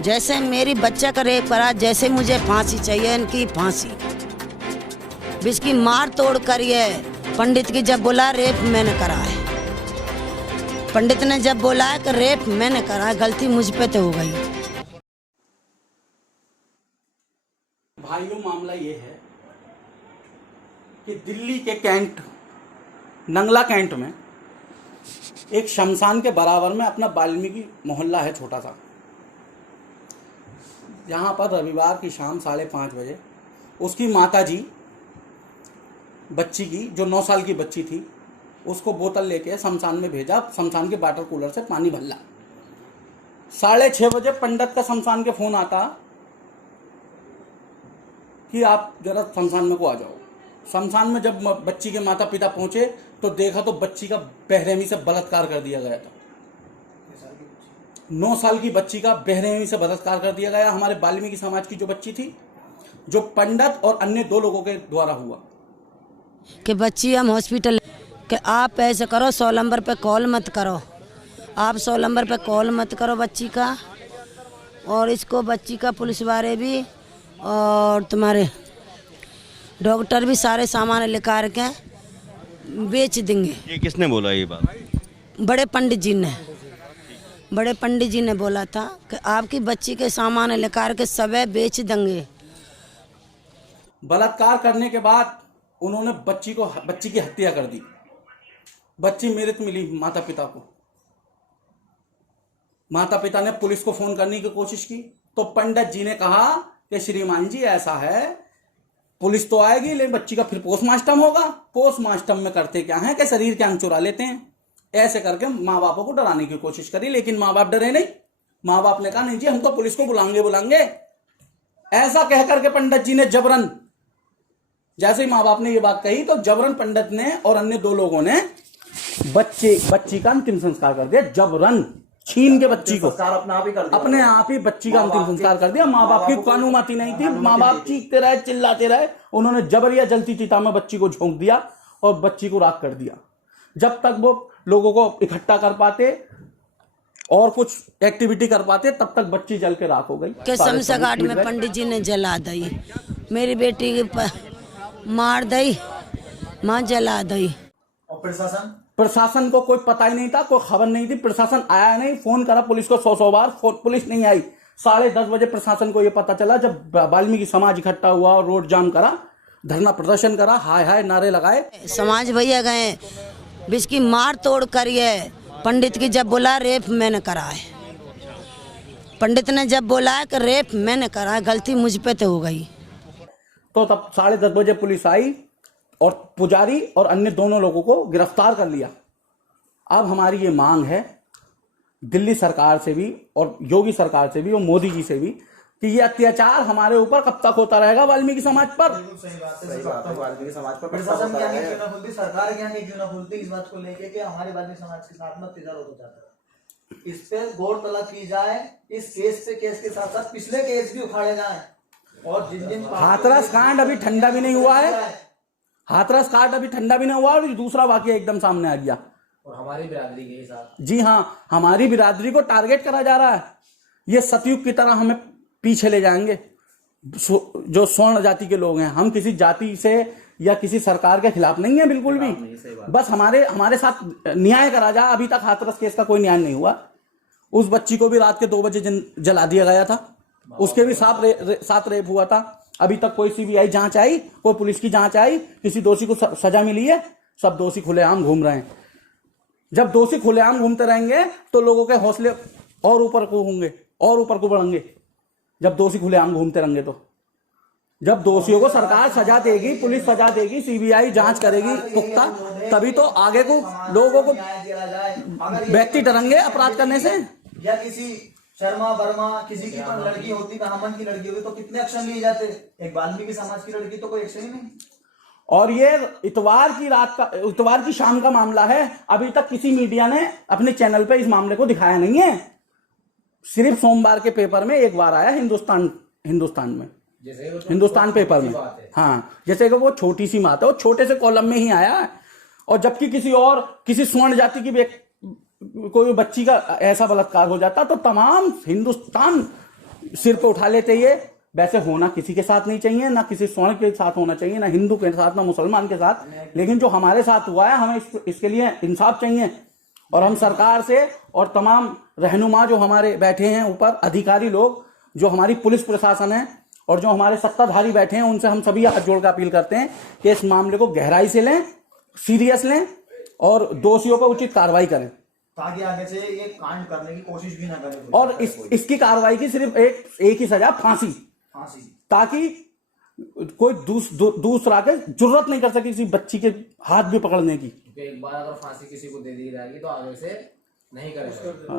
जैसे मेरी बच्चा का रेप करा, जैसे मुझे फांसी चाहिए, इनकी फांसी। इसकी मार तोड़ करिए। पंडित की जब बोला रेप मैंने करा है, पंडित ने जब बोला है कि रेप मैंने करा है, गलती मुझ पे तो हो गई। भाइयों, मामला ये है कि दिल्ली के कैंट, नंगला कैंट में एक शमशान के बराबर में अपना वाल्मीकि मोहल्ला है, छोटा सा। यहाँ पर रविवार की शाम 5:30 बजे उसकी माताजी बच्ची की, जो 9 साल की बच्ची थी, उसको बोतल लेके शमशान में भेजा। शमशान के वाटर कूलर से पानी भर ला। 6:30 बजे पंडित का शमशान के फोन आता कि आप जरा शमशान में को आ जाओ। शमशान में जब बच्ची के माता पिता पहुंचे तो देखा तो बच्ची का बेरहमी से बलात्कार कर दिया गया था। 9 साल की बच्ची का बेरहमी से बलात्कार कर दिया गया। हमारे वाल्मीकि समाज की जो बच्ची थी, जो पंडित और अन्य 2 लोगों के द्वारा हुआ कि बच्ची हम हॉस्पिटल, कि आप ऐसे करो 100 नंबर पे कॉल मत करो, आप 100 नंबर पे कॉल मत करो बच्ची का, और इसको बच्ची का पुलिस वाले भी और तुम्हारे डॉक्टर भी सारे सामान लेकर के बेच देंगे। ये किसने बोला ये बात? बड़े पंडित जी ने बोला था कि आपकी बच्ची के सामान लेकर के सबे बेच देंगे। बलात्कार करने के बाद उन्होंने बच्ची की हत्या कर दी। बच्ची मृत मिली माता पिता को। माता पिता ने पुलिस को फोन करने की कोशिश की तो पंडित जी ने कहा कि श्रीमान जी ऐसा है, पुलिस तो आएगी लेकिन बच्ची का फिर पोस्टमार्टम होगा। पोस्टमार्टम में करते क्या है कि शरीर के अंग चुरा लेते हैं। ऐसे करके माँ बापों को डराने की कोशिश करी, लेकिन माँ बाप डरे नहीं। माँ बाप ने कहा नहीं जी, हम तो पुलिस को बुलाएंगे। ऐसा कह करके पंडित जी ने जबरन, जैसे ही माँ बाप ने ये बात कही तो जबरन पंडित ने और अन्य 2 लोगों ने बच्ची का अंतिम संस्कार कर दिया। जबरन छीन के बच्ची को अपने आप ही बच्ची का अंतिम संस्कार कर दिया। माँ बाप की कानूमती नहीं थी। माँ बाप चीखते रहे, चिल्लाते रहे। उन्होंने जबरिया जलती चिता में बच्ची को झोंक दिया और बच्ची को राख कर दिया। जब तक वो लोगों को इकट्ठा कर पाते और कुछ एक्टिविटी कर पाते, तब तक बच्ची जल के राख हो गई। शमशान घाट में पंडित जी ने जला दी, मेरी बेटी की मार दी, माँ जला दी। और प्रशासन को कोई पता ही नहीं था, कोई खबर नहीं थी। प्रशासन आया नहीं। फोन करा पुलिस को 100 बार, पुलिस नहीं आई। 10:30 बजे प्रशासन को यह पता चला, जब वाल्मीकि समाज इकट्ठा हुआ और रोड जाम करा, धरना प्रदर्शन करा, हाय हाय नारे लगाए। समाज भैया गए, इसकी मार तोड़ करिए। पंडित की जब बोला रेप मैंने करा है, पंडित ने जब बोला है कि रेप मैंने करा है, गलती मुझ पे तो हो गई। तो तब 10:30 बजे पुलिस आई और पुजारी और अन्य 2 लोगों को गिरफ्तार कर लिया। अब हमारी ये मांग है दिल्ली सरकार से भी और योगी सरकार से भी और मोदी जी से भी कि ये अत्याचार हमारे ऊपर कब तक होता रहेगा वाल्मीकि समाज पर। सही बात है। वाल्मीकि समाज पर प्रशासन क्या नहीं क्यों ना खुलती, सरकार क्या नहीं क्यों ना खुलती इस बात को लेके कि हमारे वाल्मीकि समाज के साथ में अत्याचार होता जाता है। इस पे गौर तलब की जाए। इस केस के साथ साथ पिछले केस भी उखाड़े जाए। और जिन हाथरस कांड अभी ठंडा भी नहीं हुआ है। हाथरस कांड अभी ठंडा भी नहीं हुआ और दूसरा वाकया एकदम सामने आ गया। और हमारी बिरादरी के साथ, जी हाँ, हमारी बिरादरी को टारगेट करा जा रहा है। ये सतयुग की तरह हमें पीछे ले जाएंगे। जो स्वर्ण जाति के लोग हैं, हम किसी जाति से या किसी सरकार के खिलाफ नहीं है, बिल्कुल भी। बस हमारे साथ न्याय करा जाए। अभी तक हाथरस केस का कोई न्याय नहीं हुआ। उस बच्ची को भी रात के 2 बजे जला दिया गया था। उसके भी साथ रेप हुआ था। अभी तक कोई सीबीआई जांच आई, कोई पुलिस की जांच आई, किसी दोषी को सजा मिली है? सब दोषी खुलेआम घूम रहे हैं। जब दोषी खुलेआम घूमते रहेंगे तो लोगों के हौसले और ऊपर को होंगे और ऊपर को बढ़ेंगे। जब दोषी खुलेआम घूमते रहेंगे तो जब दोषियों को सरकार सजा देगी, पुलिस सजा देगी, सीबीआई जांच करेगी पुख्ता, तभी तो आगे को लोगों को व्यक्ति डरेंगे अपराध करने से। या किसी शर्मा वर्मा किसी की लड़की होती, ब्राह्मण की लड़की होती तो कितने एक्शन लिए जाते। एक वाल्मीकि समाज की लड़की तो कोई एक्शन ही नहीं। और ये इतवार की शाम का मामला है। अभी तक किसी मीडिया ने अपने चैनल पे इस मामले को दिखाया नहीं है। सिर्फ सोमवार के पेपर में एक बार आया, हिंदुस्तान में, हिंदुस्तान पेपर में। हाँ, जैसे कि वो छोटी सी बात है, वो छोटे से कॉलम में ही आया है। और जबकि किसी स्वर्ण जाति की कोई बच्ची का ऐसा बलात्कार हो जाता तो तमाम हिंदुस्तान सिर पे उठा लेते ये। वैसे होना किसी के साथ नहीं चाहिए, ना किसी स्वर्ण के साथ होना चाहिए, ना हिंदू के साथ, ना मुसलमान के साथ। लेकिन जो हमारे साथ हुआ है, हमें इसके लिए इंसाफ चाहिए। और हम सरकार से और तमाम रहनुमा जो हमारे बैठे हैं ऊपर अधिकारी लोग, जो हमारी पुलिस प्रशासन है और जो हमारे सत्ताधारी बैठे हैं, उनसे हम सभी हाथ जोड़ कर अपील करते हैं कि इस मामले को गहराई से लें, सीरियस लें और दोषियों पर उचित कार्रवाई करें, ताकि आगे से ये कांड करने की कोशिश भी ना करें। और इसकी कार्रवाई की सिर्फ एक ही सजा, फांसी, ताकि कोई दूसरा के जरूरत नहीं कर सके किसी बच्ची के हाथ भी पकड़ने की। एक बार अगर फांसी किसी को दे दी जाएगी तो आगे से नहीं करेगा।